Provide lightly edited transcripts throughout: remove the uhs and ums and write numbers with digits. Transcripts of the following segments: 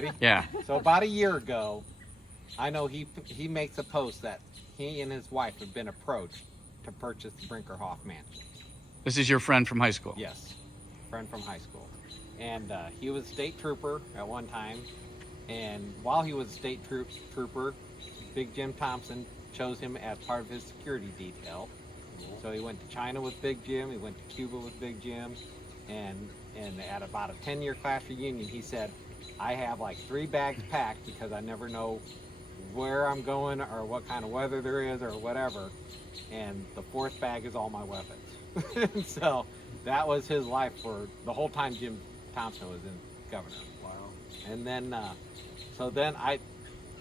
ready? Yeah. So about a year ago, I know he makes a post that he and his wife have been approached to purchase the Brinkerhoff mansion. This is your friend from high school. Yes, friend from high school, and he was a state trooper at one time. And while he was a state trooper, Big Jim Thompson chose him as part of his security detail. So he went to China with Big Jim, he went to Cuba with Big Jim, and at about a 10-year class reunion, he said, I have like 3 bags packed because I never know where I'm going or what kind of weather there is or whatever, and the 4th bag is all my weapons. So that was his life for the whole time Jim Thompson was in governor. Wow. And then, so then I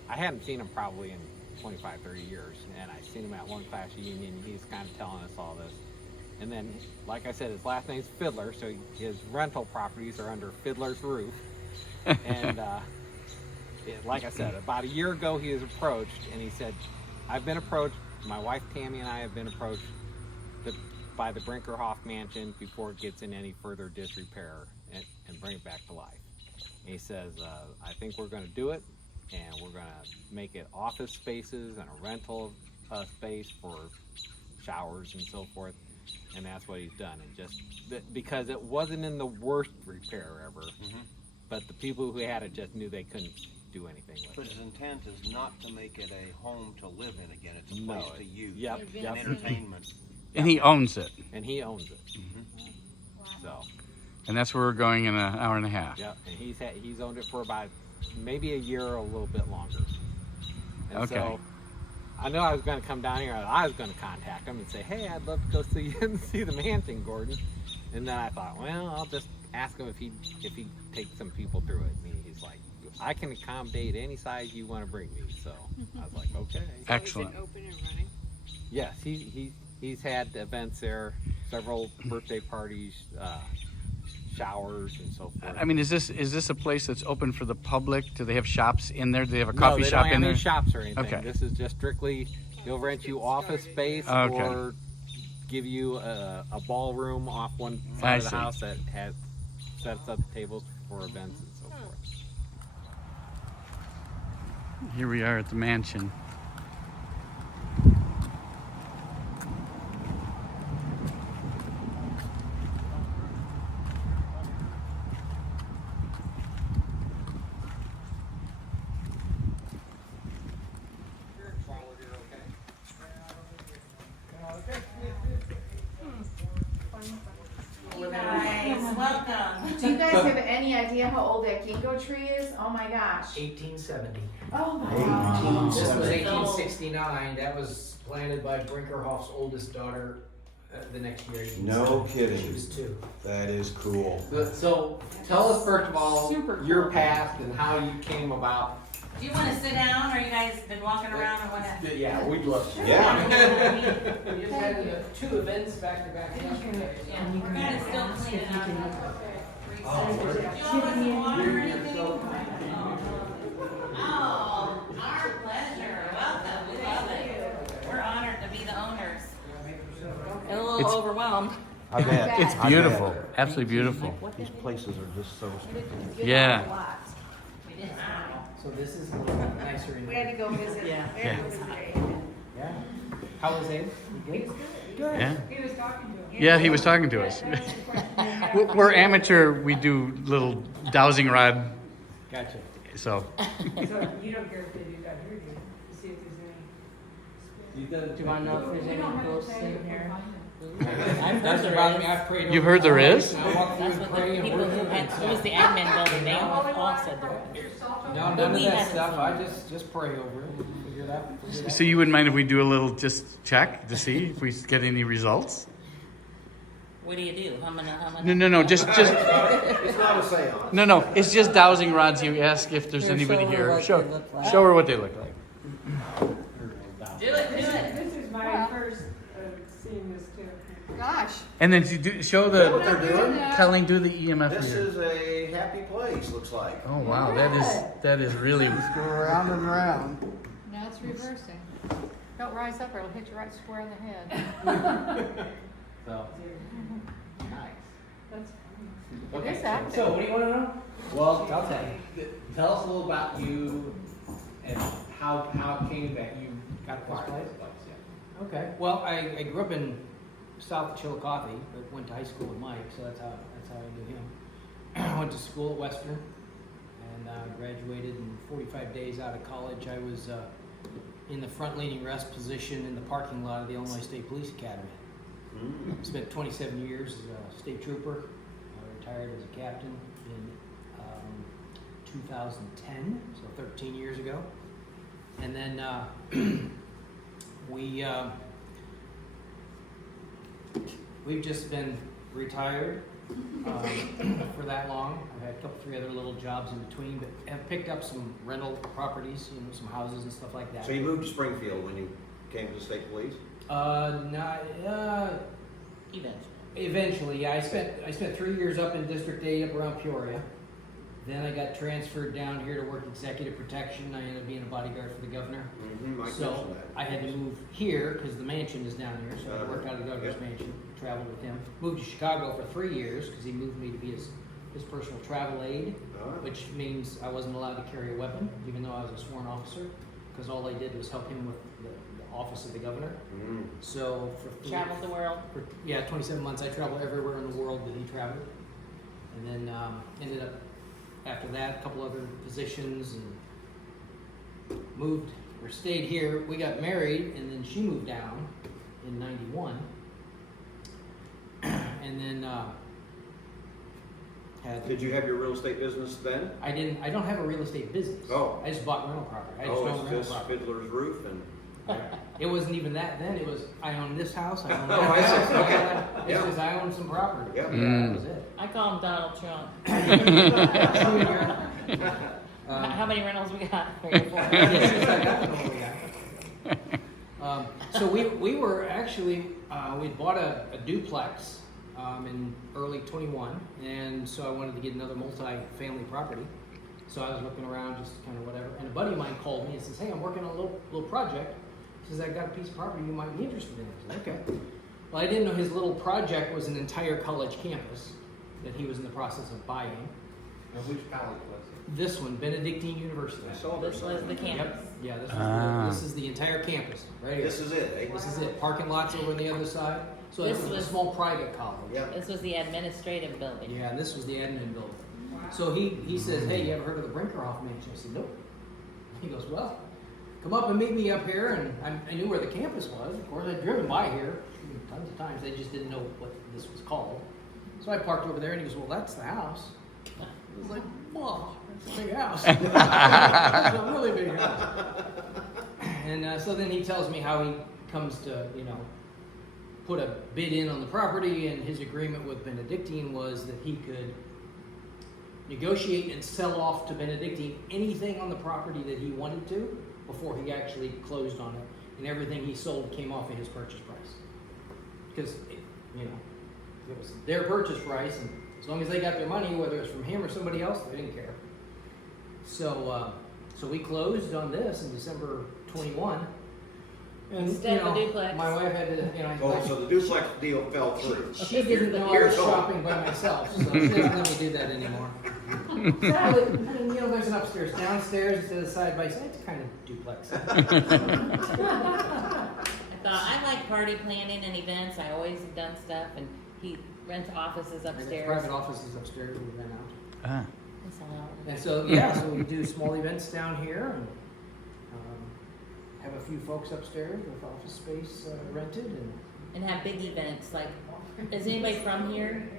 hadn't seen him probably in 25, 30 years, and I seen him at one class reunion, and he's kind of telling us all this. And then, like I said, his last name's Fiddler, so his rental properties are under Fiddler's roof. And like I said, about a year ago he was approached, and he said, I've been approached, my wife Tammy and I have been approached by the Brinkerhoff mansion before it gets in any further disrepair and bring it back to life. And he says, I think we're going to do it, and we're going to make it office spaces and a rental space for showers and so forth. And that's what he's done. And just because it wasn't in the worst repair ever, but the people who had it just knew they couldn't do anything with But it. his intent is not to make it a home to live in again. It's a No, place to use. Yep, And yep. entertainment. And he owns it. And he owns it. So, And that's where we're going in an hour and a half. yeah, and he's owned it for about maybe a year or a little bit longer. And Okay. so I know I was going to come down here and I was going to contact him and say, hey, I'd love to go see the mansion, Gordon. And then I thought, well, I'll just ask him if he takes some people through it. And he's like, I can accommodate any size you want to bring me. So I was like, okay. Excellent. Is it open and running? Yes, he's had events there, several birthday parties, showers and so forth. I mean, is this a place that's open for the public? Do they have shops in there? Do they have a No, coffee they shop don't have in there? any shops or anything. Okay. This is just strictly, he'll rent you office space Okay. or give you a ballroom off one I side of the see. house that sets up tables for events and so forth. Here we are at the mansion. Guys, welcome. Do you guys have any idea how old that ginkgo tree is? Oh my gosh. 1870. Oh my gosh. This was 1870. 1869. That was planted by Brinkerhoff's oldest daughter the next year. No 1870. kidding. She was 2. That is cool. So tell us first of all Super cool. your past and how you came about. Do you want to sit down, or you guys been walking around, or what? Yeah, we'd love to. Yeah. We just had 2 events back to back yesterday. Yeah, we're kind of still cleaning up. Do you Oh, want some water or anything? Oh, our pleasure. Welcome. We love it. We're honored to be the owners. And a little It's- overwhelmed. I bet. It's beautiful. Absolutely beautiful. These places are just so spectacular. Yeah. So this is a little nicer in We had to here. go visit. Yeah. We had to go visit Abe. Yeah. How was Abe? You good? Yeah. He was talking to him. Yeah, he was talking to us. We're amateur. We do little dowsing rod. Gotcha. So So you don't care if they do that here, do you? To see if there's any. Do you want to know if there's any ghosts in here? That's about me. I've prayed. You've over heard there it. is? I walk through That's and what pray the and people who worship. had, it was the admin building, they all said there was. No, none of that stuff. I just pray over it. Figure it out. So you wouldn't mind if we do a little just check to see if we get any results? What do you do? How many? No, just It's not a seance. no. It's just dowsing rods. You ask if there's anybody here. Show her what they look like. Do it. This is my first seeing this too. Gosh. And then you show the What they're doing? Colleen, do the EMF This meter. is a happy place, looks like. Oh wow, that is really. Go around and around. Now it's reversing. Don't rise up or it'll hit you right square in the head. So, nice. That's fun. It is active. So, what do you want to know? Well, I'll tell you. Tell us a little about you and how it came that you got this place. Okay. Well, I grew up in south of Chillicothe, but went to high school with Mike, so that's how I knew him. I went to school at Western and graduated in 45 days out of college. I was in the front-leaning rest position in the parking lot of the Illinois State Police Academy. Spent 27 years as a state trooper. I retired as a captain in 2010, so 13 years ago. And then we've just been retired for that long. I've had a couple, 3 other little jobs in between, but have picked up some rental properties, some houses and stuff like that. So you moved to Springfield when you came to the state police? Eventually, yeah. I spent 3 years up in District 8 up around Peoria. Then I got transferred down here to work executive protection. I ended up being a bodyguard for the governor. So I had to move here because the mansion is down here. So I worked out of the governor's mansion, traveled with him. Moved to Chicago for 3 years because he moved me to be his personal travel aide, which means I wasn't allowed to carry a weapon, even though I was a sworn officer, because all I did was help him with the office of the governor. So Traveled the world. For 27 months, I traveled everywhere in the world that he traveled, and then ended up after that a couple other positions and moved or stayed here. We got married, and then she moved down in '91, and then Did you have your real estate business then? I didn't. I don't have a real estate business. Oh. I just bought rental property. I just own It's rental just property. Fiddler's Roof and... It wasn't even that then. It was I own this house. I own that Oh, I see. house. Okay. It's Yeah. just I own some property. Yeah. That was it. I call him Donald Trump. How many rentals we got? 3 or 4? So we were actually we bought a duplex in early 21, and so I wanted to get another multi-family property. So I was looking around, just kind of whatever. And a buddy of mine called me and says, "Hey, I'm working on a little project." He says, "I got a piece of property you might be interested in." I said, "Okay." Well, I didn't know his little project was an entire college campus that he was in the process of buying. And which college was it? This one, Benedictine University. I saw their This was sign. the campus. Yep. Yeah, Ah. this is the entire campus right here. This is it, eh? This is it. Parking lots over on the other side. So This it's a was- small private college. Yeah. This was the administrative building. Yeah, and this was the admin building. So he says, "Hey, you ever heard of the Brinkerhoff mansion?" I said, "Nope." He goes, "Well, come up and meet me up here." And I knew where the campus was. Of course, I'd driven by here tons of times. They just didn't know what this was called. So I parked over there, and he goes, "Well, that's the house." I was like, "Whoa, that's a big house." It's a really big house. And so then he tells me how he comes to, put a bid in on the property, and his agreement with Benedictine was that he could negotiate and sell off to Benedictine anything on the property that he wanted to before he actually closed on it, and everything he sold came off of his purchase price. Because, it was their purchase price, and as long as they got their money, whether it's from him or somebody else, they didn't care. So we closed on this in December 21. And, Instead of a duplex. my wife had to, Oh, so the duplex deal fell through. she didn't know I You're was told. shopping by myself, so she doesn't let me do that anymore. There's an upstairs, downstairs, instead of side by side, it's kind of duplex. I thought I like party planning and events. I always have done stuff, and he rents offices upstairs. Private offices upstairs, we rent out. Ah. That's all. And so, so we do small events down here, and have a few folks upstairs with office space rented, And have big events. Like, is anybody from here?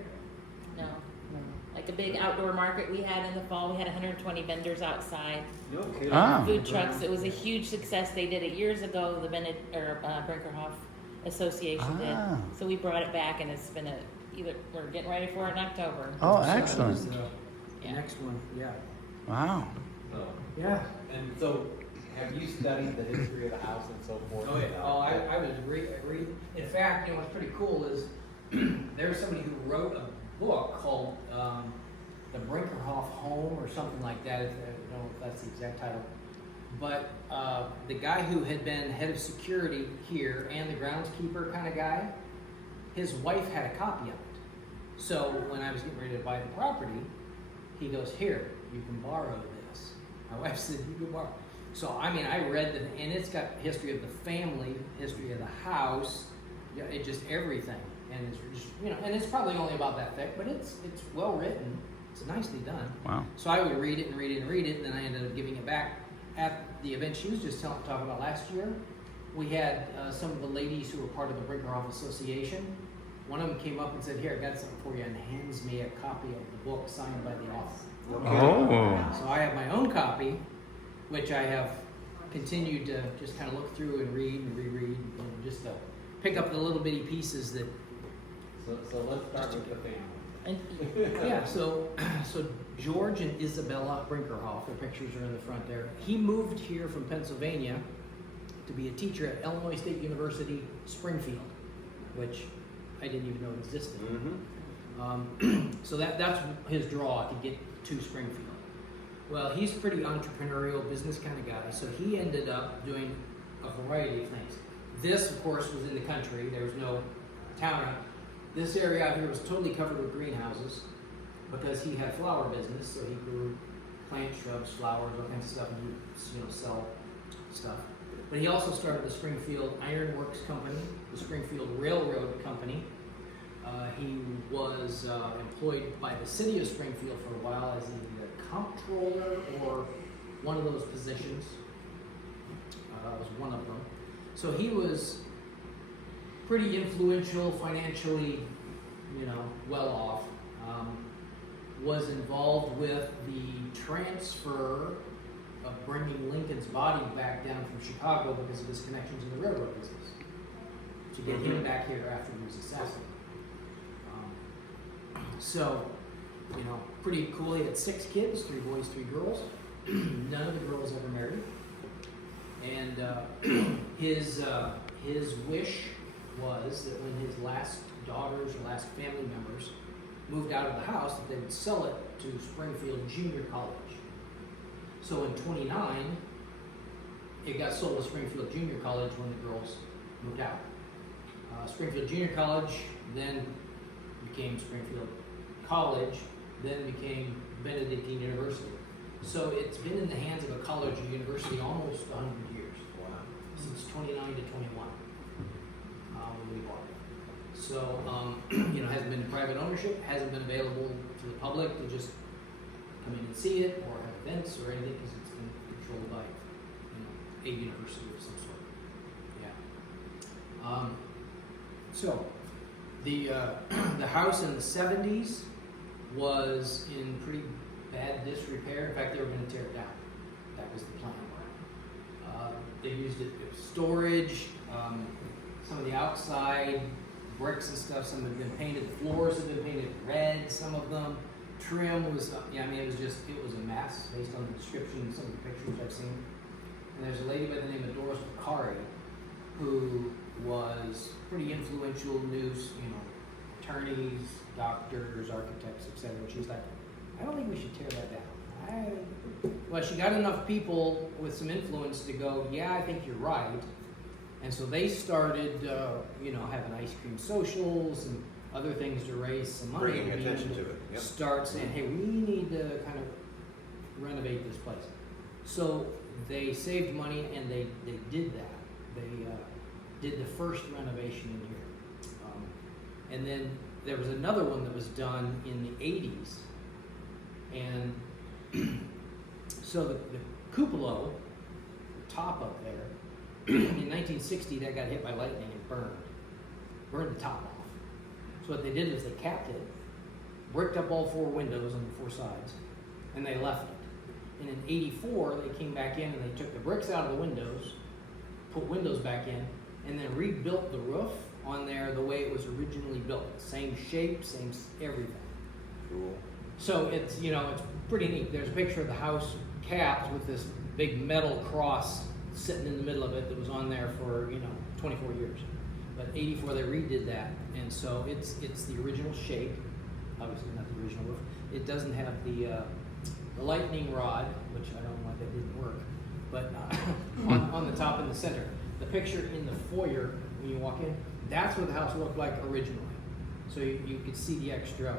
No. Like a big outdoor market we had in the fall. We had 120 vendors outside. No kidding. Ah. Food trucks. It was a huge success. They did it years ago. The Brinkerhoff Association Ah. did. So we brought it back, and it's been we're getting ready for it in October. Oh, So that excellent. was, the Yeah. next one, yeah. Wow. Yeah. And so, have you studied the history of the house and so forth? Oh, yeah. Oh, I would agree. In fact, what's pretty cool is there's somebody who wrote a book called The Brinkerhoff Home or something like that. I don't know if that's the exact title. But the guy who had been head of security here and the groundskeeper kind of guy, his wife had a copy of it. So when I was getting ready to buy the property, he goes, here, you can borrow this. My wife said, you can borrow. So, I mean, I read and it's got history of the family, history of the house, it just everything. And it's just, and it's probably only about that thick, but it's well written. It's nicely done. Wow. So I would read it and read it and read it, and then I ended up giving it back at the event she was just talking about last year. We had some of the ladies who were part of the Brinkerhoff Association. One of them came up and said, here, I got something for you, and hands me a copy of the book signed by the author. Oh. So I have my own copy, which I have continued to just kind of look through and read and reread, and just to pick up the little bitty pieces that. So let's start with the family. And Yeah, so George and Isabella Brinkerhoff, their pictures are in the front there. He moved here from Pennsylvania to be a teacher at Illinois State University, Springfield, which I didn't even know existed. So that's his draw to get to Springfield. Well, he's a pretty entrepreneurial business kind of guy, so he ended up doing a variety of things. This, of course, was in the country. There was no town around. This area out here was totally covered with greenhouses because he had flower business, so he grew plants, shrubs, flowers, all kinds of stuff, and he would sell stuff. But he also started the Springfield Iron Works Company, the Springfield Railroad Company. He was employed by the city of Springfield for a while as either comptroller or one of those positions. Was one of them. So he was pretty influential financially, well off. Was involved with the transfer of bringing Lincoln's body back down from Chicago because of his connections in the railroad business to get him back here after he was assassinated. So, pretty cool. He had 6 kids, 3 boys, 3 girls. None of the girls ever married. And his wish was that when his last daughters or last family members moved out of the house, that they would sell it to Springfield Junior College. So in 29, it got sold to Springfield Junior College when the girls moved out. Springfield Junior College then became Springfield College, then became Benedictine University. So it's been in the hands of a college or university almost 100 years. Wow. Since 29 to 21 when we bought it. So, hasn't been in private ownership, hasn't been available to the public to just come in and see it or have events or anything because it's been controlled by, a university of some sort. Yeah. So, the house in the 70s was in pretty bad disrepair. In fact, they were going to tear it down. That was the plan. They used it for storage. Some of the outside bricks and stuff, some had been painted. The floors had been painted red, some of them. Trim was, it was a mess based on the description and some of the pictures I've seen. And there's a lady by the name of Doris Bakari who was pretty influential news, attorneys, doctors, architects, etc. She's like, I don't think we should tear that down. Well, she got enough people with some influence to go, yeah, I think you're right. And so they started, having ice cream socials and other things to raise some money. Bringing attention to it. Yep. Start saying, hey, we need to kind of renovate this place. So they saved money and they did that. They did the first renovation in here. And then there was another one that was done in the 80s. And so the cupola, the top up there, in 1960 that got hit by lightning and burned the top off. So what they did is they capped it, bricked up all 4 windows on the 4 sides, and they left it. And in 84 they came back in and they took the bricks out of the windows, put windows back in, and then rebuilt the roof on there the way it was originally built. Same shape, same everything. Cool. So it's it's pretty neat. There's a picture of the house capped with this big metal cross sitting in the middle of it that was on there for 24 years. But 84 they redid that, and so it's the original shape. Obviously not the original roof. It doesn't have the lightning rod, which I don't know why that didn't work, but on the top in the center. The picture in the foyer when you walk in, that's what the house looked like originally. So you can see the extra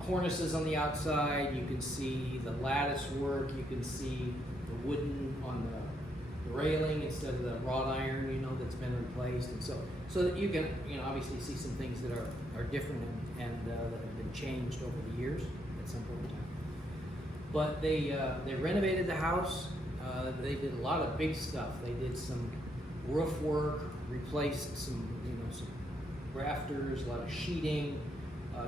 cornices on the outside, you can see the lattice work, you can see the wooden on the railing instead of the wrought iron, you know, that's been replaced. And so that you can, you know, obviously see some things that are different and that have been changed over the years at some point in time. But they renovated the house. They did a lot of big stuff. They did some roof work, replaced some, you know, some rafters, a lot of sheeting,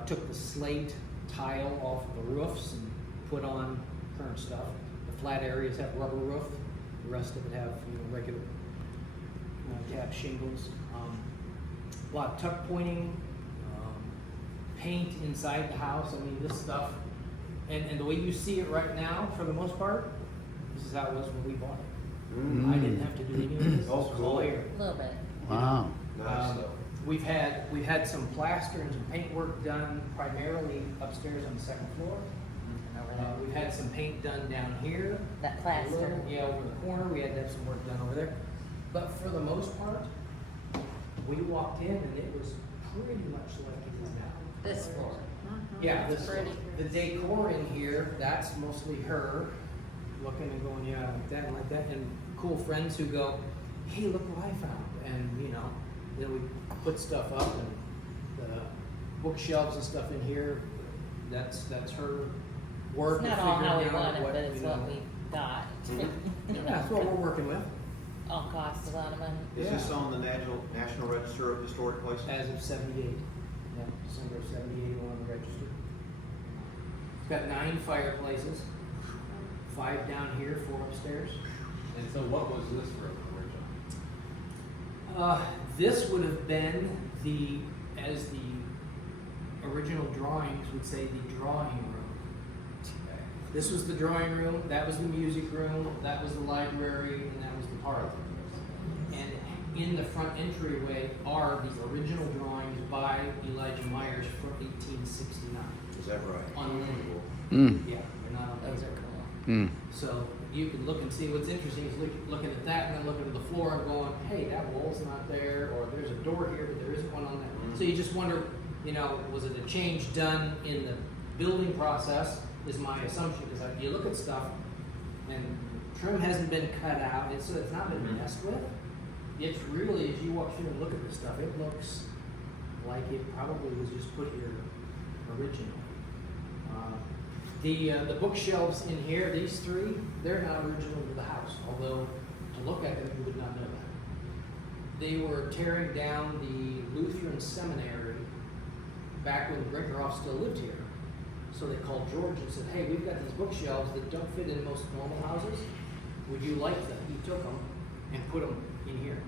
took the slate tile off the roofs and put on current stuff. The flat areas have rubber roof. The rest of it have, you know, regular tab shingles. A lot of tuck pointing, paint inside the house. I mean, this stuff, and the way you see it right now, for the most part, this is how it was when we bought it. Mm. I didn't have to do any of this. Oh, This was all cool. here. A little bit. Wow. Nice stuff. We've had some plaster and some paint work done primarily upstairs on the second floor. We've had some paint done down here. That A plaster. little, yeah, over the corner, we had to have some work done over there. But for the most part, we walked in and it was pretty much like it is now. This floor. Yeah, It's this, pretty. the decor in here, that's mostly her looking and going, yeah, like that, and cool friends who go, hey, look what I found. And, you know, then we put stuff up and the bookshelves and stuff in here, that's her work. It's not of all how we figuring out want it, but it's you what know. we got. Yeah, that's what we're working with. All costs a lot of money. Is this on the National Register of Historic Places? As of 78. Yeah, December of 78 on the register. It's got 9 fireplaces, 5 down here, 4 upstairs. And so what was this room originally? This would have been as the original drawings would say, the drawing room. This was the drawing room, that was the music room, that was the library, and that was the parlor. And in the front entryway are the original drawings by Elijah Myers from 1869 Is that right? on Linwood. Mm. Yeah, they're not on Those paper. are cool. Mm. So you can look and see what's interesting is looking at that and then looking at the floor and going, hey, that wall's not there, or there's a door here, but there isn't one on that. So you just wonder, you know, was it a change done in the building process, is my assumption, because you look at stuff and trim hasn't been cut out, and so it's not been messed with. It's really, as you walk through and look at this stuff, it looks like it probably was just put here originally. The bookshelves in here, these 3, they're not original to the house, although to look at them, you would not know that. They were tearing down the Lutheran seminary back when Brinkerhoff still lived here. So they called George and said, hey, we've got these bookshelves that don't fit in most normal houses. Would you like them? He took them and put them in here.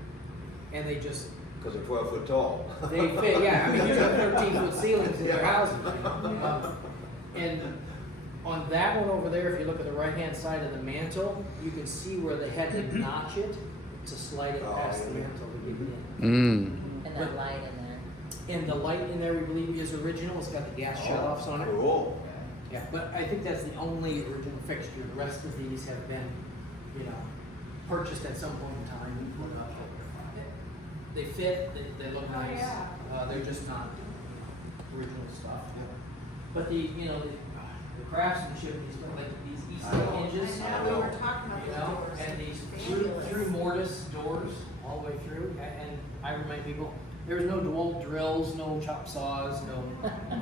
And they just, Because they're 12 foot tall. they fit, yeah, I mean, you have 13-foot ceilings in their houses. You know? And on that one over there, if you look at the right-hand side of the mantle, you can see where they had to notch it to slide it past the mantle to get it in. Mm. And that light in there. And the light in there, we believe, is original. It's got the gas shutoffs on it. Cool. Yeah, but I think that's the only original fixture. The rest of these have been, you know, purchased at some point in time. They fit, they look Oh, nice. yeah. They're just not original stuff. But the craftsmanship, these East End hinges, I know, we were talking about you those know, doors. and these through mortise doors all the way through. And I remind people, there was no DeWalt drills, no chop saws, no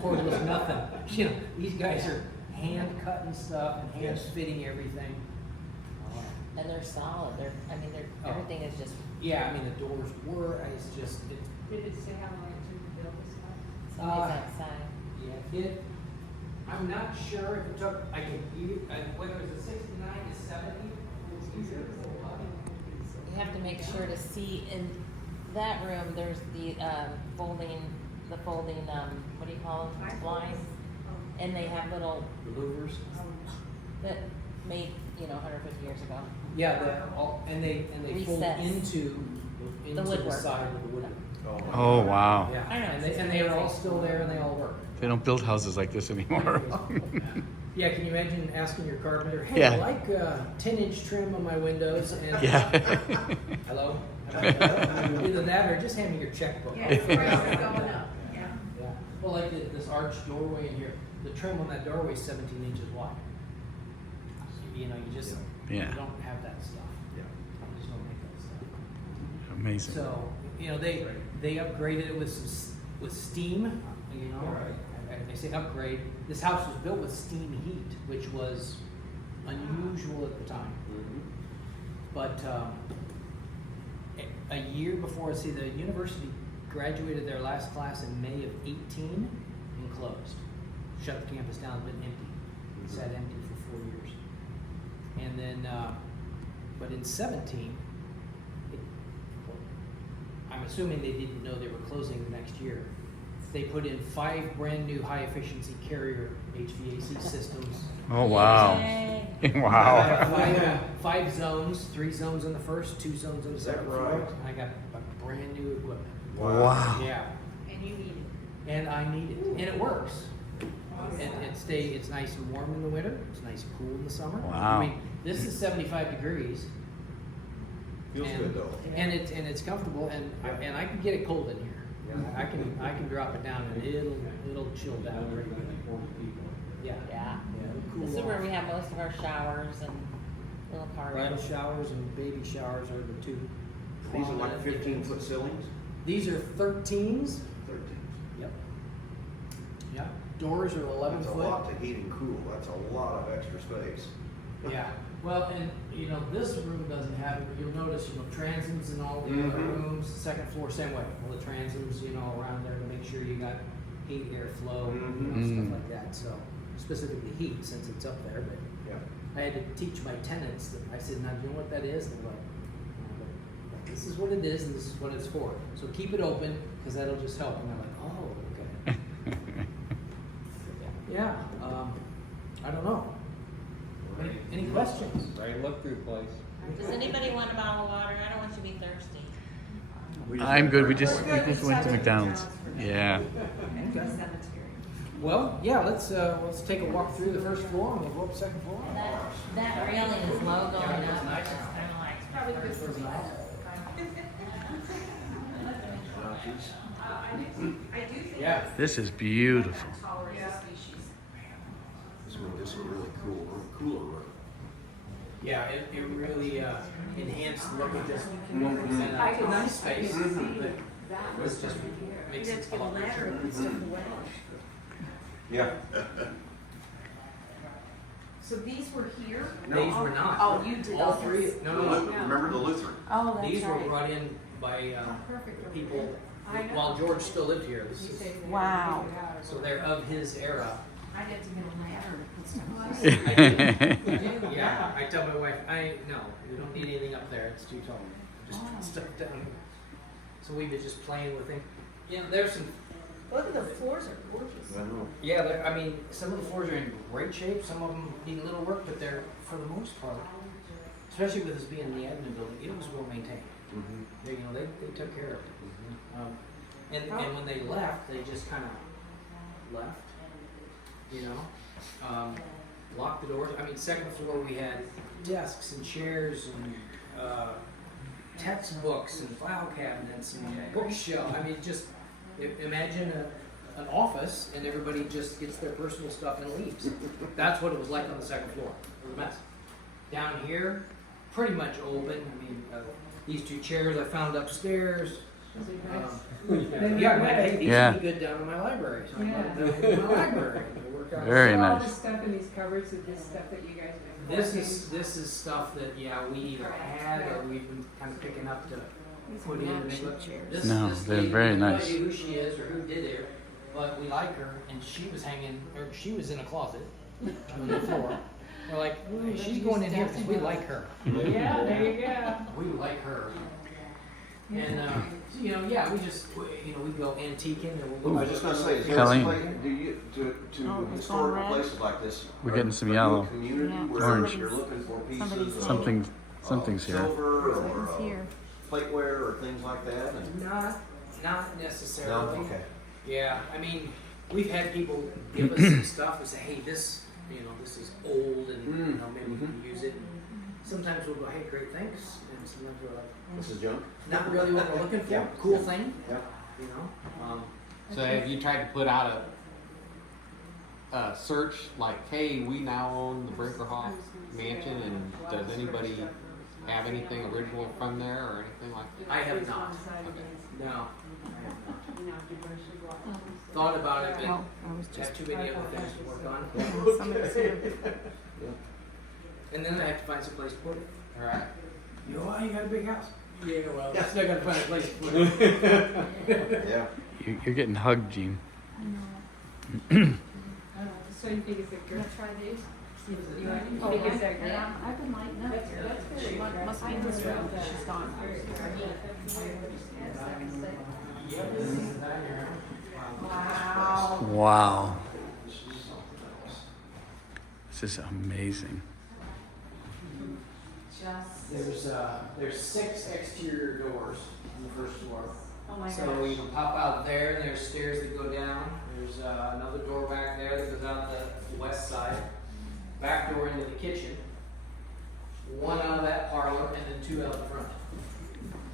cordless nothing. You know, these guys are hand cutting stuff and hand fitting everything. And they're solid. Oh. Everything is just, Yeah, I mean the doors were. It's just Did it say how long it took to build this house? somebody's outside. yeah. I'm not sure if it took. I can whether it was a 69 to 70. It's easier. You have to make sure to see in that room, there's the folding, what do you call them, blinds? And they have little, The louvers. that made, 150 years ago. Yeah, and they fold Recess. into the woodwork. side of the woodwork. Oh, wow. Yeah, I know, and it's they are all amazing. still there and they all work. They don't build houses like this anymore. Yeah, can you imagine asking your carpenter, hey, Yeah. I like 10-inch trim on my windows and Yeah. hello? Either that or just hand me your checkbook. Yeah, the price is going up, yeah. Yeah. Well, like this arched doorway in here, the trim on that doorway is 17 inches wide. You know, you just you Yeah. don't have that stuff. Yeah. You just don't make that stuff. Amazing. So, you know, they upgraded it with with steam. You know, I say upgrade. This house was built with steam heat, which was unusual at the time. But a year before, see, the university graduated their last class in May of 18 and closed. Shut the campus down, been empty. It sat empty for 4 years. And then, but in 17, I'm assuming they didn't know they were closing the next year. They put in 5 brand new high efficiency carrier HVAC systems. Oh, wow. Yay. Wow. Five zones, 3 zones on the first, 2 zones on the second floor. right? I got a brand new equipment. Wow. Yeah. And you need it. And I need it, and it works. And it's nice and warm in the winter. It's nice and cool in the summer. Wow. I mean, this is 75 degrees. Feels and, good though. And it's comfortable, and I can get it cold in here. I can drop it down, and it'll chill down pretty good. Yeah. Yeah. Cool This is where off. we have most of our showers and little Bridal parties. showers and baby showers are the 2. These are like prominent 15-foot ceilings? These are 13s. 13. Yep. Yep. Doors are 11 That's a foot. lot to heat and cool. That's a lot of extra space. Yeah. Well, and you know, this room doesn't have it, but you'll notice, you know, transoms in all the other Mhm. rooms. Second floor, same way. All the transoms, you know, around there to make sure you got heat, airflow, you know, Mhm. stuff like that. So specifically heat, since it's up there. But Yeah. I had to teach my tenants that I said, now do you know what that is? They're like, "No, this is what it is, and this is what it's for. So keep it open, because that'll just help." And they're like, oh, okay. Yeah. I don't know. Any questions? Right, look through the place. Does anybody want a bottle of water? I don't want you to be thirsty. I'm good. We just went to McDonald's. Yeah. Well, yeah, let's take a walk through the first floor and we'll go up the second floor. That railing is low going up. It's kind of like. Probably good for me. Yeah. This is beautiful. This is really cool, cooler room. Yeah, it really enhanced the look of this. And a nice space. But it's just makes it a lot richer. Yeah. So these were here? These were not. Oh, you did All all 3. this? No, no. Remember the Lutheran? Oh, These were brought in by Perfect. people I know. while George still lived here. This is, Wow. so they're of his era. I get to get a ladder and put stuff. Yeah, I tell my wife, no, we don't need anything up there, it's too tall. Just put stuff down here. So we've been just playing with it. You know, there's some, Look at the floors are gorgeous. I know. yeah, I mean, some of the floors are in great shape, some of them need a little work, but they're, for the most part, especially with this being the admin building, it was well maintained. They, you know, they took care of it. And when they left, they just kind of left, you know, locked the doors. I mean, second floor we had desks and chairs and textbooks and file cabinets and bookshelf. I mean, just imagine an office and everybody just gets their personal stuff and leaves. That's what it was like on the second floor. It was a mess. Down here, pretty much open. I mean, these 2 chairs I found upstairs. Yeah, hey, these Yeah. would be good down in my library. So I brought them down in my library. to work out. Very So all nice. the stuff in these cupboards, is this stuff that you guys have been This is stuff that we either had or we've been kind of picking up to put in. No, they're very we have nice. No idea who she is or who did it, but we like her, and she was in a closet on the floor. We're like, hey, she's going in here because we like her. Yeah, there you go. We like her. And we go antiquing and we'll I was just gonna say, is there Kelly? a place, do you, to historical places like this? We're getting some are you a yellow. community where Orange. you're looking for pieces of Something's here. silver or plateware or things like that? And not necessarily. no, okay. Yeah, I mean, we've had people give us some stuff and say, hey, this is old and maybe we can use it. Sometimes we'll go, hey, great, thanks. And sometimes we're like, This is junk. not really what we're looking for. Yeah. Cool thing. Yeah. You know. So have you tried to put out a search like, hey, we now own the Brinkerhoff mansion, and does anybody have anything original from there or anything like that? I have not. Okay. No. Thought about it, Oh, but I was have just. too many other things to work on. Somebody's here. And then I have to find some place to put it. All right. You know why? You got a big house. Yeah, well, I still gotta find a place to put it. Yeah. You're getting hugged, Gene. So you think it's a good? Try these. You Oh, think it's that good? yeah, I've been lighting up here. She must be in this room. She's gone. Wow. Wow. This is amazing. There's 6 exterior doors on the first floor. Oh my So gosh. you can pop out there, and there's stairs that go down. There's another door back there that goes out the west side. Back door into the kitchen. One out of that parlor, and then 2 out the front.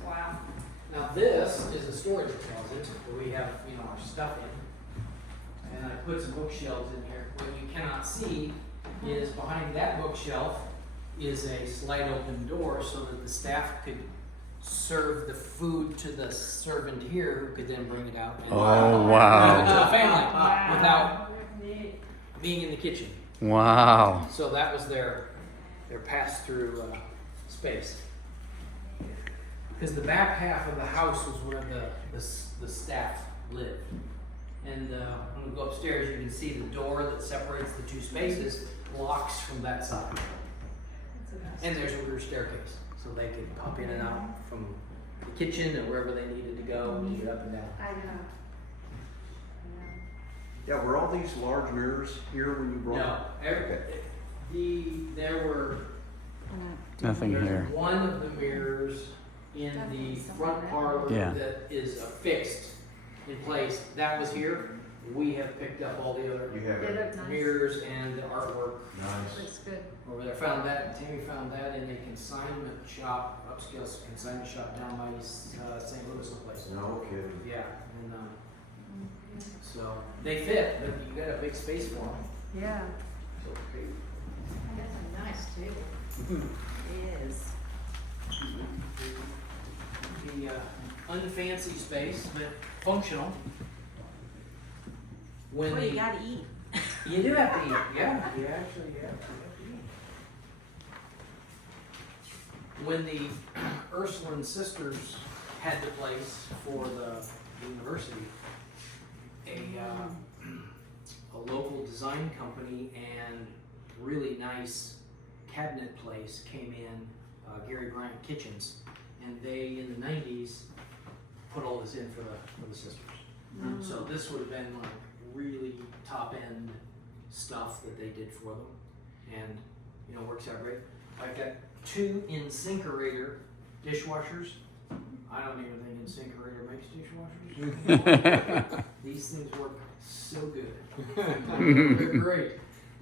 Wow. Now this is a storage closet where we have, our stuff in. And I put some bookshelves in here. What you cannot see is behind that bookshelf is a slide open door so that the staff could serve the food to the servant here, who could then bring it out and Oh, give it wow. to the family without being in the kitchen. Wow. So that was their pass-through space. Because the back half of the house was where the staff lived. And when we go upstairs, you can see the door that separates the 2 spaces locks from that side. And there's a rear staircase, so they could pop in and out from the kitchen and wherever they needed to go and get up and down. I know. Yeah, were all these large mirrors here when you brought No, there were Nothing there's here. one of the mirrors in the front parlor Yeah. that is affixed in place. That was here. We have picked up all the other You have They it. look nice. mirrors and the artwork Nice. Looks good. over there. Found that. Tammy found that in a consignment shop, upscale consignment shop down by St. Louis someplace. No kidding. Yeah, and so they fit, but you got a big space for them. Yeah. So That's a nice table. It is. the unfancy space, but functional. When Well, you the- gotta eat. You do have to eat, yeah, you actually have to eat. When the Ursuline sisters had the place for the university, a local design company and really nice cabinet place came in, Gary Bryant Kitchens, and they in the 90s put all this in for the sisters. So this would have been like really top end stuff that they did for them, and works out great. I've got 2 InSinkerator dishwashers. I don't even think InSinkerator makes dishwashers. These things work so good. They're great,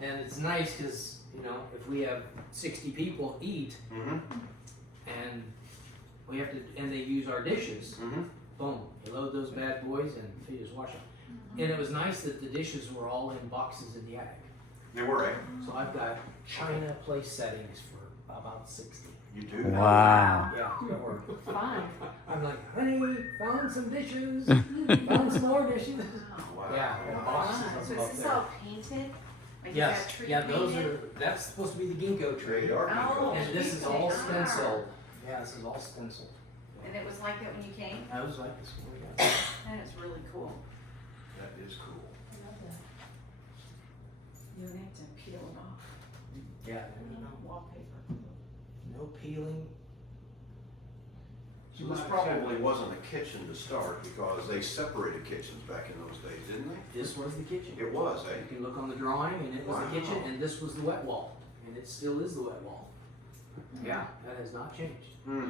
and it's nice because if we have 60 people eat Mm-hmm. and we have to, and they use our dishes. Mm-hmm. Boom, you load those bad boys and you just wash them. And it was nice that the dishes were all in boxes in the attic. They were, eh? So I've got China place settings for about 60. You do? Wow. Yeah, that work. Fine. I'm like, honey, found some dishes, found some more dishes. Wow. Yeah, and boxes So of is them up this there. all painted? Like, is Yes, that tree yeah, those painted? that's supposed to be the ginkgo tree. They are. Oh. And this is all They are. stenciled. Yeah, this is all stenciled. And it was like that when you came? I was like, this one, yeah. That is really cool. That is cool. You would have to peel it off. Yeah, Wallpaper. no peeling. So this probably wasn't a kitchen to start because they separated kitchens back in those days, didn't they? This was the kitchen. It was, You eh? can look on the drawing, and it was Wow. the kitchen, and this was the wet wall, and it still is the wet wall. Yeah, that has not changed. Hmm.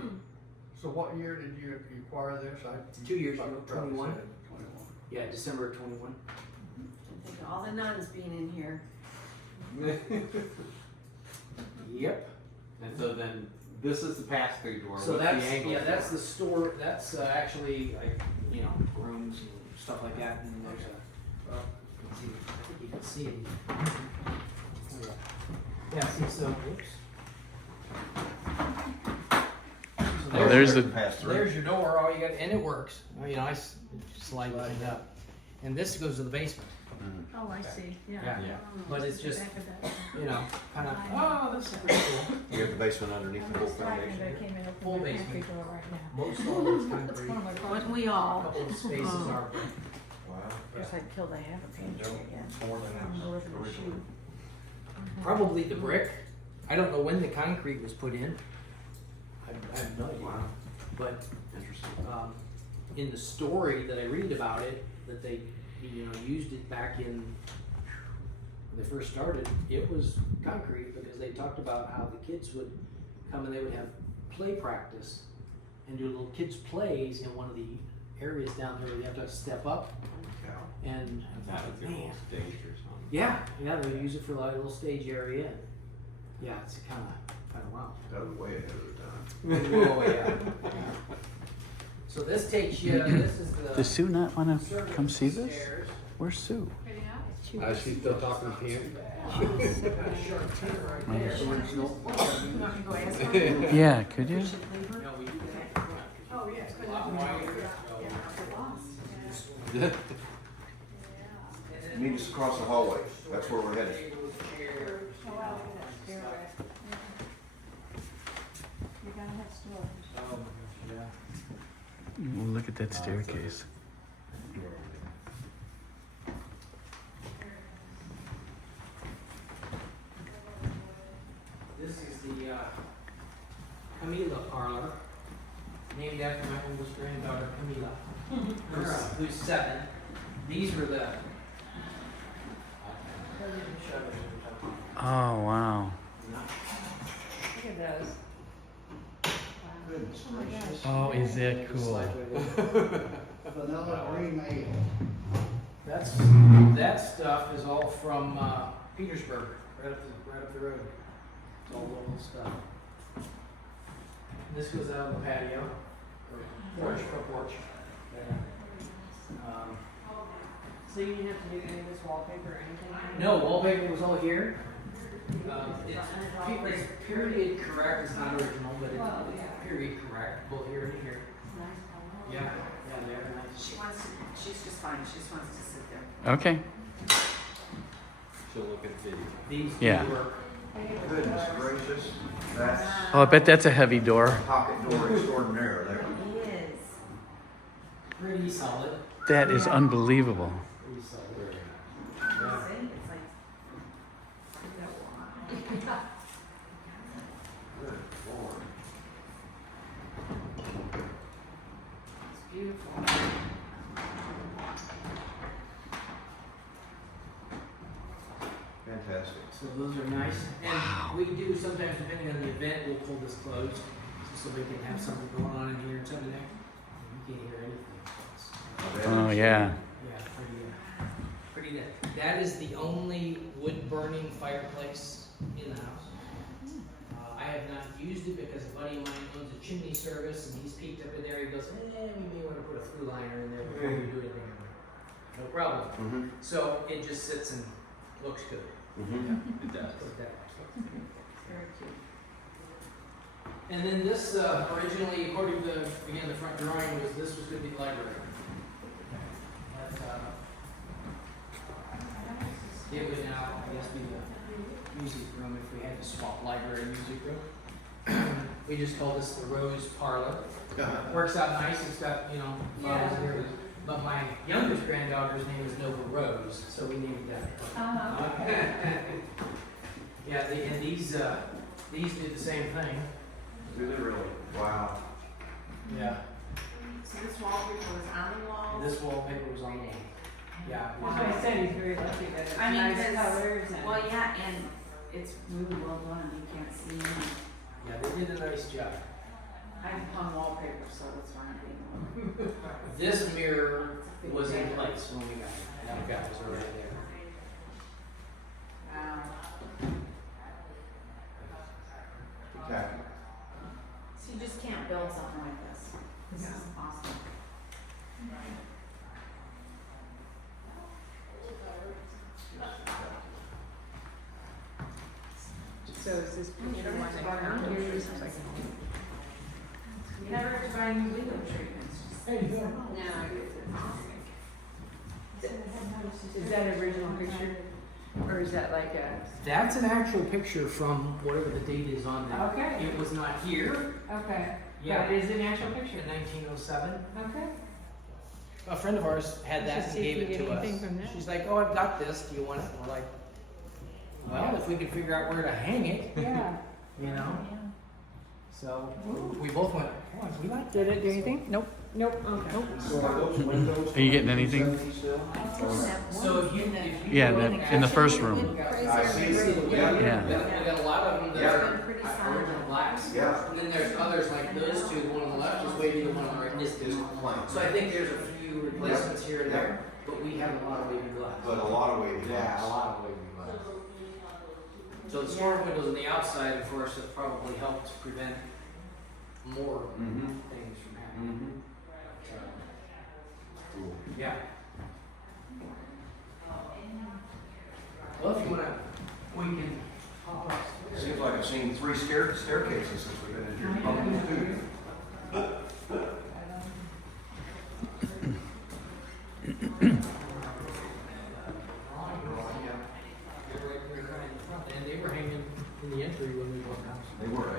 So what year did you acquire this? 2 years ago, Probably 21. said 21. Yeah, December of 21. Think of all the nuns being in here. Yep. And so then this is the pass-through door. So What's that's the angle yeah, for that's it? the store. That's actually like rooms and stuff like that, and there's a, well, you can see, I think you can see it. Oh, yeah. Yeah, see, so, oops. So Oh, there's the Pass through. there's your door, all you got, and it works. You know, I slide the thing up. And this goes to the basement. Oh, I see, yeah. Yeah. But it's just, Back of that. you know, kind of, oh, that's pretty cool. You have the basement underneath I'm the whole just laughing foundation. that I came in up Full with my basement. pantry door right now. Most all is That's concrete. one of my A questions. We all. couple of spaces are brick. Wow. Guess I'd kill to have a pantry again. More than I'm over the originally. shoe. Probably the brick. I don't know when the concrete was put in. I have no idea. Wow. But Interesting. in the story that I read about it, that they, you know, used it back in when they first started, it was concrete because they talked about how the kids would come and they would have play practice and do little kids plays in one of the areas down there where you have to step up Cow. and I That thought, was your man, little stage or something. yeah, they use it for like a little stage area. And yeah, it's kind of wow. That was way ahead of the time. Whoa, yeah. So this takes you. This is the. Does Sue not want to service come see this? stairs. Where's Sue? She's still talking to him. Got a sharp turn right there. You want me to go ask her? Yeah, could you? No, we do that. Oh, yeah. It's a lot wider. Meet us across the hallway. That's where we're headed. Tables, chairs, Oh, wow, look at that stairway. You gotta have storage. Oh my gosh, yeah. Well, look at that staircase. This is the Camila parlor, named after my oldest granddaughter, Camila, who's 7. These were the. Oh, wow. Look at those. Goodness Oh my gosh. gracious. Oh, is that cool? Vanilla remade. That stuff is all from Petersburg, right up the road. It's all local stuff. This goes out on the patio, or porch, front porch. Um, So you didn't have to do any of this wallpaper or anything? no, wallpaper was all here. It's period correct. It's not original, but it's period correct, both here and here. Yeah, they're nice. She wants to, she's just fine, she just wants to sit there. Okay. She'll look at the video. These Yeah. do work. Goodness gracious. That's Oh, I bet that's a heavy door. pocket door extraordinaire there. It is. Pretty solid. That is unbelievable. Pretty solid. See, it's like. Good Lord. It's beautiful. Fantastic. So those are nice. And we do sometimes, depending on the event, we'll pull this closed so we can have something going on in here and something there. You can't hear anything. Oh, yeah. Yeah, pretty neat. That is the only wood burning fireplace in the house. I have not used it because a buddy of mine owns a chimney service and he's peeked up in there. He goes, we may want to put a through liner in there before we do anything. No problem. Mm-hmm. So it just sits and looks good. Mm-hmm. It does. Like that. Very cute. And then this, originally, according to, again, the front drawing, this was gonna be the library. That's, it would now, I guess, be the music room if we had to swap library and music room. We just call this the Rose Parlor. Works out nice, it's got, you know, flowers and everything. But my youngest granddaughter's name is Nova Rose, so we named that. Yeah, and these do the same thing. Do they really? Wow. Yeah. So this wallpaper was on the wall? This wallpaper was on the wall. Yeah. it was That's why I on- said he's very lucky that it's I mean, nice there's- colors and. Well, yeah, and it's really well done, you can't see any. Yeah, they did a nice job. I hung wallpaper, so it's fine. This mirror was in place when we got it. That was already there. Wow. Spectacular. So you just can't build something like this. This is awesome. So is this picture one that found here? This looks like a home. You never have to buy new window treatments. Is that an original picture? Or is that like a? That's an actual picture from whatever the date is on there. Okay. It was not here. Okay. Yeah. But it is an actual picture. In 1907. Okay. A friend of ours had that and See if gave you it get to us. anything from that. She's like, "Oh, I've got this. Do you want it?" And we're like, "Well, if we could figure out where to hang it, Yeah. you know." So we both went, "Oh, we like that." Did it do anything? Nope. Nope. Okay. So are those windows? Are you getting anything? So if you Yeah, go in the first room. I see. Yeah, Yeah. we got a lot of them that Yeah. are original blacks. Yeah. And then there's others like those two, the one on the left is wavy, the one on the right is Is plain. So I think there's a few replacements here and there, but we have a lot of wavy glass. But a lot of wavy Yeah, glass. a lot of wavy glass. So the storm windows on the outside, of course, have probably helped prevent more Mm-hmm. things from happening. Mm-hmm. Cool. Yeah. Well, if you wanna, we can. Seems like I've seen 3 staircases since we've been in here. Public food. And they were hanging in the entry when we walked out. They were, eh?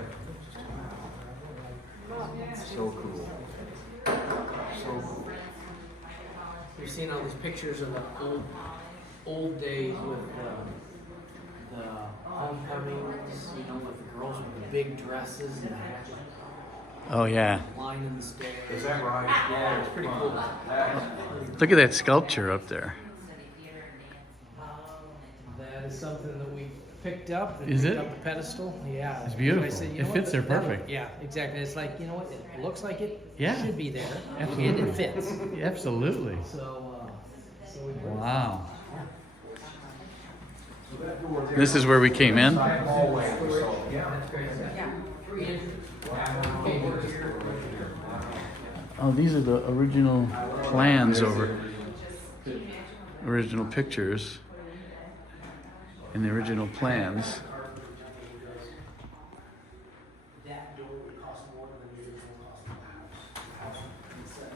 So cool. So cool. You're seeing all these pictures of the old days with the homecomings, you know, with the girls with the big dresses and the Oh yeah. line in the stairs. Is that right? Yeah, it's pretty cool. Look at that sculpture up there. That is something that we picked up. And Is picked it? Up the pedestal. Yeah. It's beautiful. I said, you It know fits what, there that- perfect. Yeah, exactly. It's like, you know what, it looks like it Yeah. should be there. Absolutely. And it fits. Absolutely. So we put it. Wow. This is where we came in. Hallway, so, yeah. That's great. Yeah. Free entry. Over here. Oh, these are the original plans over. Original pictures. And the original plans. That door would cost more than the original cost of the house. In 17.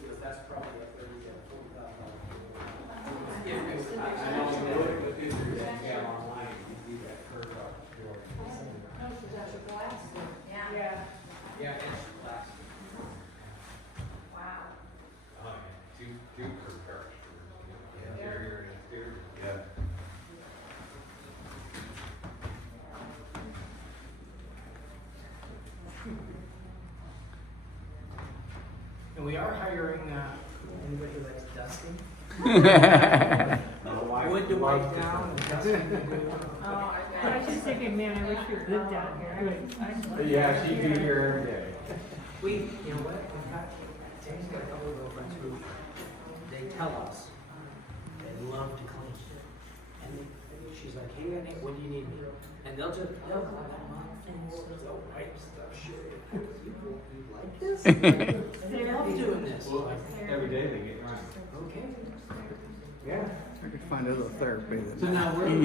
Because that's probably a $40,000. I know you would, but if you have online, you do that curve up door. Yeah. Yeah, it's glass. Wow. Yeah. And we are hiring anybody who likes dusting. Wood to wipe down and dusting to do. But I was just thinking, man, I wish you lived down here. Yeah, she'd be here every day. We, you know what, in fact, Tammy's got a couple of girlfriends who, they tell us they love to clean. And she's like, hey, Nate, what do you need? And they'll go, mop things, they'll wipe stuff, shit. You like this? They love doing this. Like, Every day they get around. okay. Yeah. I could find a little therapy. So now we're. Have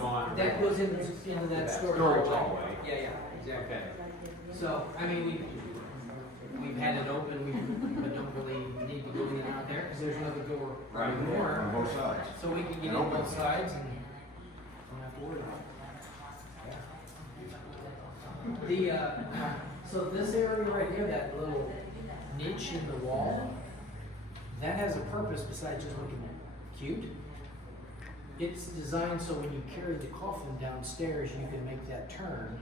gone. That goes into that storage Storage hallway. hallway. Yeah, exactly. So, I mean, we've had it open, but don't really need to go in and out there, because there's another door right On there. both sides. So we can get in both sides and don't have to worry about it. So this area right here, that little niche in the wall, that has a purpose besides just looking cute. It's designed so when you carry the coffin downstairs, you can make that turn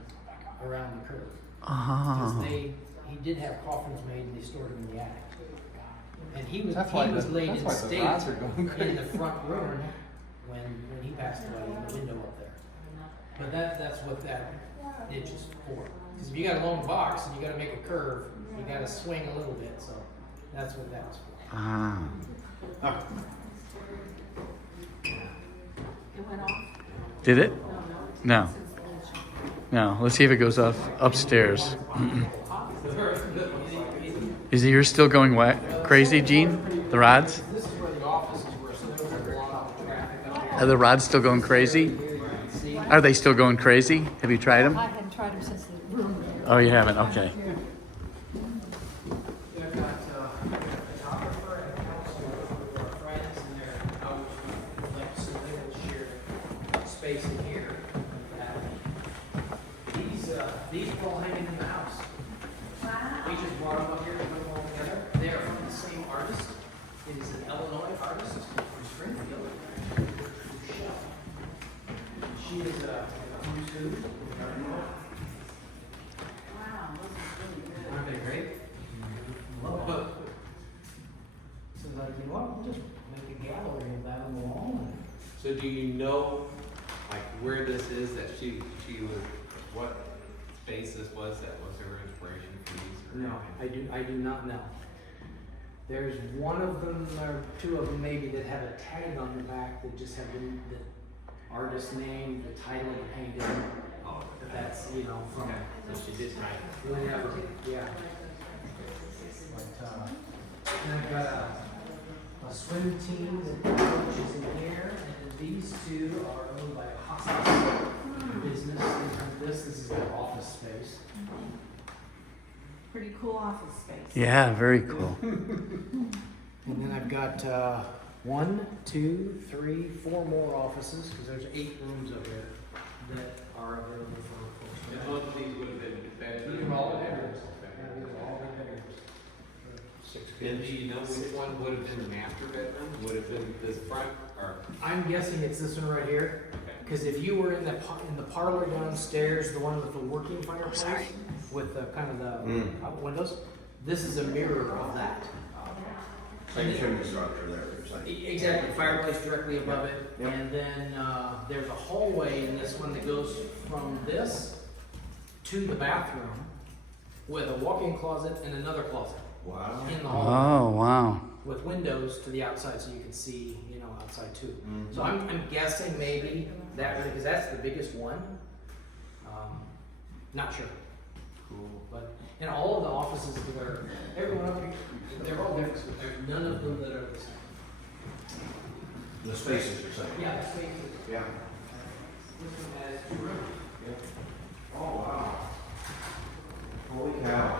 around the curve. Because Oh. he did have coffins made and they stored them in the attic. And he was That's why laid the in state rods are going in crazy. the front room when he passed away in the window up there. But that's what that niche is for. Because if you got a long box and you got to make a curve, you got to swing a little bit. So that's what that was for. Ah. It went off? Did it? No. No. Let's see if it goes up upstairs. Is yours still going crazy, Gene? The rods? This is where the offices were, so there was a lot of traffic up here. Are the rods still going crazy? Are they still going crazy? Have you tried them? I hadn't tried them since the room. Oh, you haven't? Okay. I've got a photographer and counselor for our friends, and they're out, like, so they will share space in here. These are all hanging in the house. Wow. We just brought them up here to put them all together. They are from the same artist. It is an Illinois artist from Springfield. She is a who's who. Wow, those are really good. Aren't they great? Love them. So like, you know what, we'll just make a gallery of that on the wall. And So do you know, like, where this is that she was, what space this was that was her inspiration for these? Or No, I do not know. There's one of them or two of them maybe that have a tag on the back that just have the artist name, the title of the painting. Oh, But that's, you know, from so she did write it. whenever, yeah. But, and I've got a swim team that coaches in here, and these two are owned by a hospice business. This is their office space. Pretty cool office space. Yeah, very cool. And then I've got 1, 2, 3, 4 more offices, because there's 8 rooms up here that are available for folks. And both of these would have been bedrooms. These are all bedrooms. Yeah, these are all bedrooms. 6 And do feet. you know which one would have been the master bedroom? Would have been this front or? I'm guessing it's this one right here, Okay. because if you were in the parlor downstairs, the one with the working fireplace, with the kind of the windows, this is a mirror of that. Same chimney structure there, you're saying. Exactly, fireplace directly above it, and then there's a hallway in this one that goes from this to the bathroom with a walk-in closet and another closet Wow. in the hallway Oh, wow. with windows to the outside so you can see, you know, outside too. So I'm guessing maybe that, because that's the biggest one. Not sure. Cool. But, and all of the offices that are, everyone up here, they're all different. There's none of them that are the same. The spaces you're saying? Yeah, the spaces. Yeah. This one has 2 rooms. Oh, wow. Holy cow.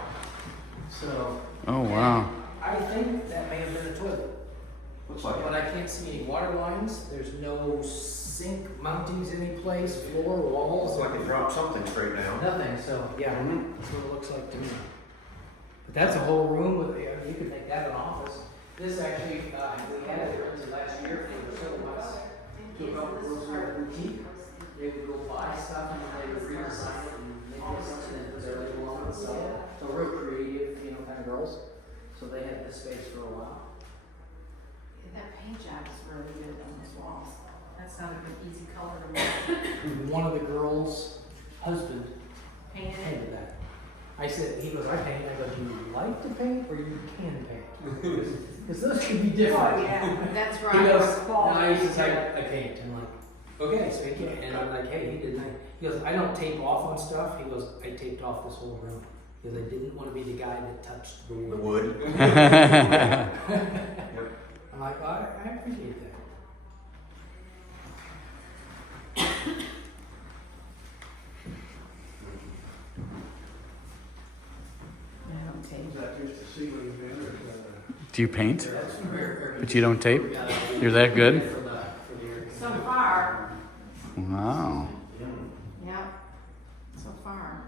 So, Oh, wow. I think that may have been a toilet. Looks like But it. I can't see any water lines. There's no sink mountings any place, floor, walls. Looks like it dropped something straight down. Nothing, so, yeah, Mhm. that's what it looks like to me. But that's a whole room with, you could make that an office. This actually, we had it rented last year for the several months. Came up with those sort of boutique. They would go buy stuff and then they would redesign it and make it something that was their label on it and sell it. So real creative, you know, kind of girls. So they had this space for a while. That paint job is really good on those walls. That sounded like an easy color to make. One of the girls' husband Painted it. painted that. I said, he goes, I paint. I go, do you like to paint or you can paint? Because those could be different. Oh, yeah, that's He right. goes, no, Quality. he says, I paint. I'm like, okay, so he can. And I'm like, hey, he did nice. He goes, I don't tape off on stuff. He goes, I taped off this whole room. Because I didn't want to be the guy that touched the The wood. wood. I'm like, I appreciate that. I don't tape. Is that just to see what he's in, or is that Do you paint? That's very But you don't tape? You're that good? for the air. So far, Wow. yeah, so far.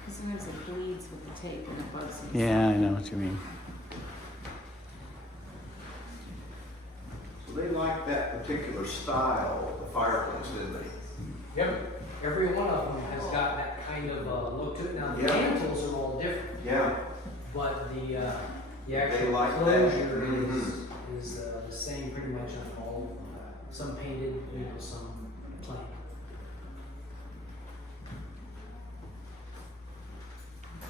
Because sometimes it bleeds with the tape and it bugs me. Yeah, I know what you mean. So they like that particular style of the fireplace, didn't they? Yep. Every one of them has got that kind of look to it. Now the Yeah. mantles are all different, Yeah. but the actual They like that. closure Mhm. is the same pretty much on all of them. Some painted, you know, some plain.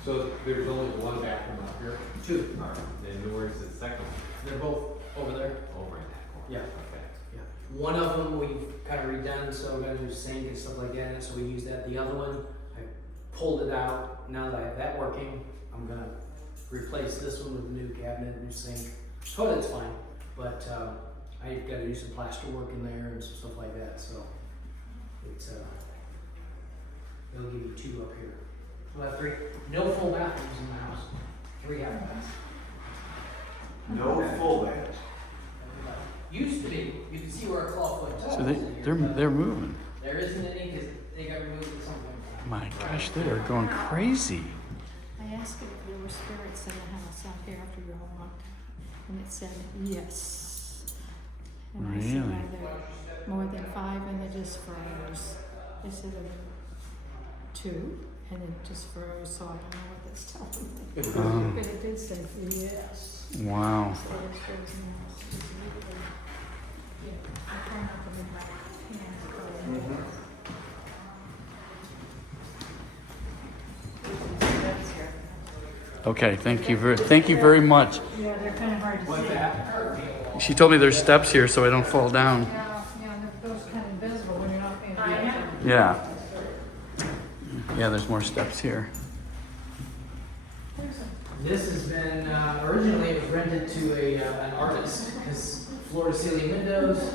So there's only one bathroom up here? 2. Alright, then where's the second one? They're both over there. Over in that corner? Yeah. Okay. Yeah. One of them we've kind of redone, so we got a new sink and stuff like that, so we use that. The other one, I pulled it out. Now that I have that working, I'm gonna replace this one with a new cabinet, new sink. Toilet's fine, but I've got to do some plaster work in there and some stuff like that, so it's, they'll give you 2 up here. We'll have 3, no full bathrooms in the house, 3 half baths. No full baths. Used to be, you can see where a clawfoot tub So is in here. they're moving. There isn't any, because they got removed at some point. My gosh, they are going crazy. I asked it if there were spirits in the house out here after your long, and it said yes. And I said, Really? are there more than 5? And it just froze. They said there were 2, and it just froze, so I don't know what that's telling me. But it did say yes. Wow. So it's frozen now. So it's really, I try not to leave my hands cold. Okay, thank you very much. Yeah, they're kind of hard to see. She told me there's steps here so I don't fall down. Yeah, those kind of invisible when you're not paying attention. Yeah. Yeah, there's more steps here. This has been, originally it was rented to an artist, because floor to ceiling windows,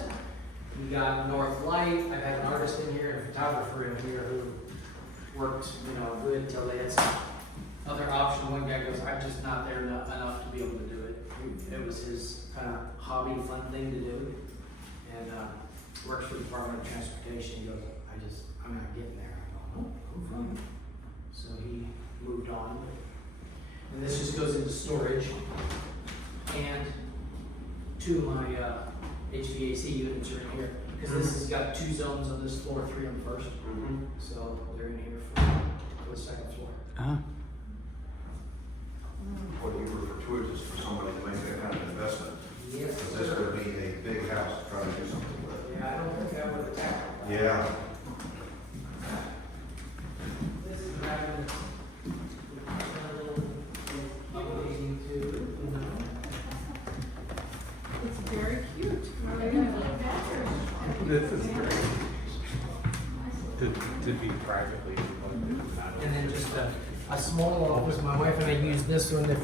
we got north light, I've had an artist in here and a photographer in here who worked, good until they had some other option. One guy goes, I'm just not there enough to be able to do it. It was his kind of hobby, fun thing to do, and works for the Department of Transportation. He goes, I'm not getting there. I go, oh, fine. So he moved on. And this just goes into storage. And 2 of my HVAC units are in here, because this has got 2 zones on this floor, 3 on the first. So they're in here for the second floor. Ah. What do you refer to as for somebody to make that kind of investment? Yes, Because this would be a big house to try to do something with. Yeah, I don't think I would attack. Yeah. This is back in the updating too. It's very cute. They're gonna live bathroom. This is great. To be privately. And then just a small office. My wife and I use this one if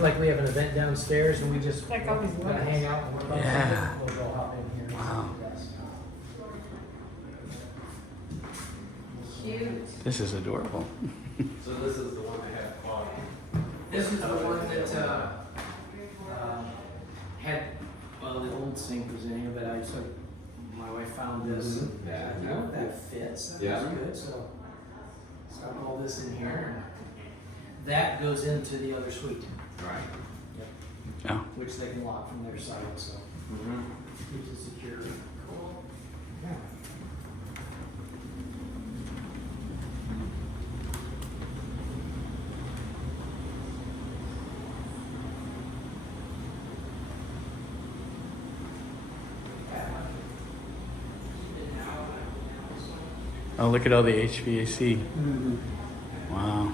like we have an event downstairs and we just Like always kind of was. hang out and work on Yeah. something. We'll go hop in here. Wow. Cute. This is adorable. So this is the one that had quality. This is the one that had, well, the old sink was in here, but my wife found this. And, Yeah. you know, that fits. That Yeah. was good. So stuck all this in here. And that goes into the other suite, Right. Oh. which they can lock from their side. So keeps it secure. Cool. Yeah. Oh, look at all the HVAC. Wow.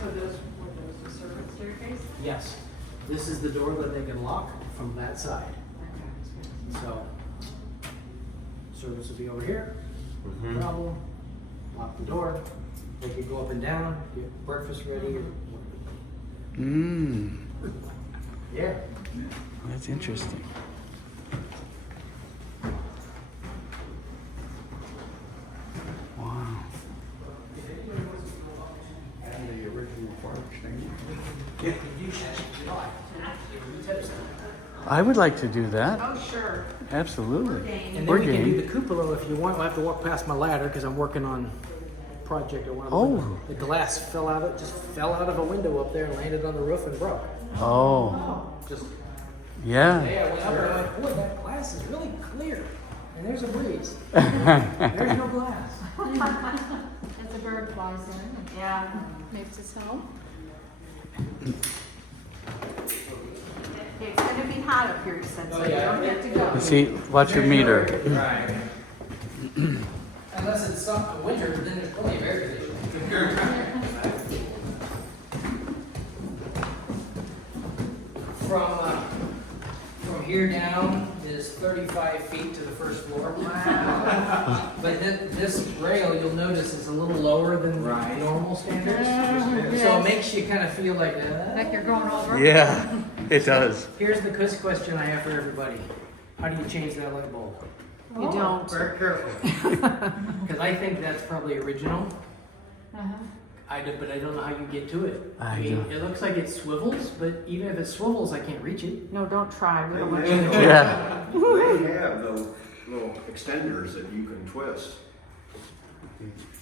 So those, were those the servant staircase? Yes. This is the door that they can lock from that side. So, service will be over here. No problem. Lock the door. They can go up and down, get breakfast ready. Mmm. Yeah. That's interesting. Wow. The original farm stand. I would like to do that. Oh, sure. Absolutely. And We're then we can do game. the cupola if you want. We'll have to walk past my ladder because I'm working on a project. Oh. The glass fell out of a window up there and landed on the roof and broke. Oh. Just Yeah. I went up and I'm like, boy, that glass is really clear. And there's a breeze. There's no glass. As the bird flies in, Yeah. makes its home. It's gonna be hot up here, you said, so Oh, you yeah. don't get to go. See, watch your meter. Right. Unless it's winter, then there's plenty of air conditioning. From here down is 35 feet to the first floor. But this rail, you'll notice, is a little lower than normal standards. So it makes you kind of feel like Like you're going over. Yeah, it does. Here's the quiz question I have for everybody. How do you change that light bulb? You don't. Very careful. Because I think that's probably original. Uh-huh. But I don't know how you get to it. I mean, don't. it looks like it swivels, but even if it swivels, I can't reach it. No, don't try. We don't want They you to. Yeah. have those little extenders that you can twist.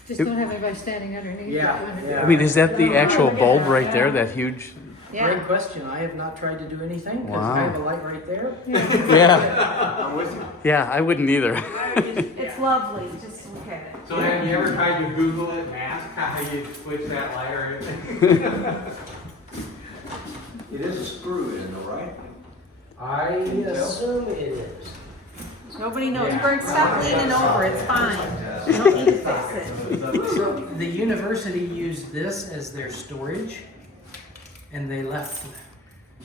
Just don't have anybody standing underneath. Yeah. I mean, is that the actual bulb right there? That huge? Great question. I have not tried to do anything because Wow. I have a light right there. Yeah. I'm with you. Yeah, I wouldn't either. It's lovely, just look at it. So have you ever tried to Google it and ask how you switch that light or anything? It is a screw in though, right? I assume it is. Nobody knows. Bert, stop leaning over, it's fine. You don't need to fix it. So the university used this as their storage, and they left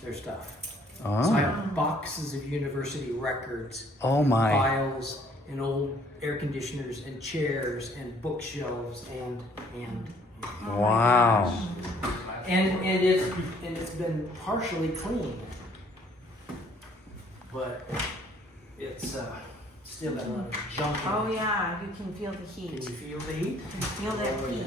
their stuff. So I Oh, have boxes of university records, oh my. files, and old air conditioners, and chairs, and bookshelves, and Wow. and it's been partially cleaned, but it's still got a lot of junk in it. Oh yeah, you can feel the Can heat. you feel the heat? You can feel that heat.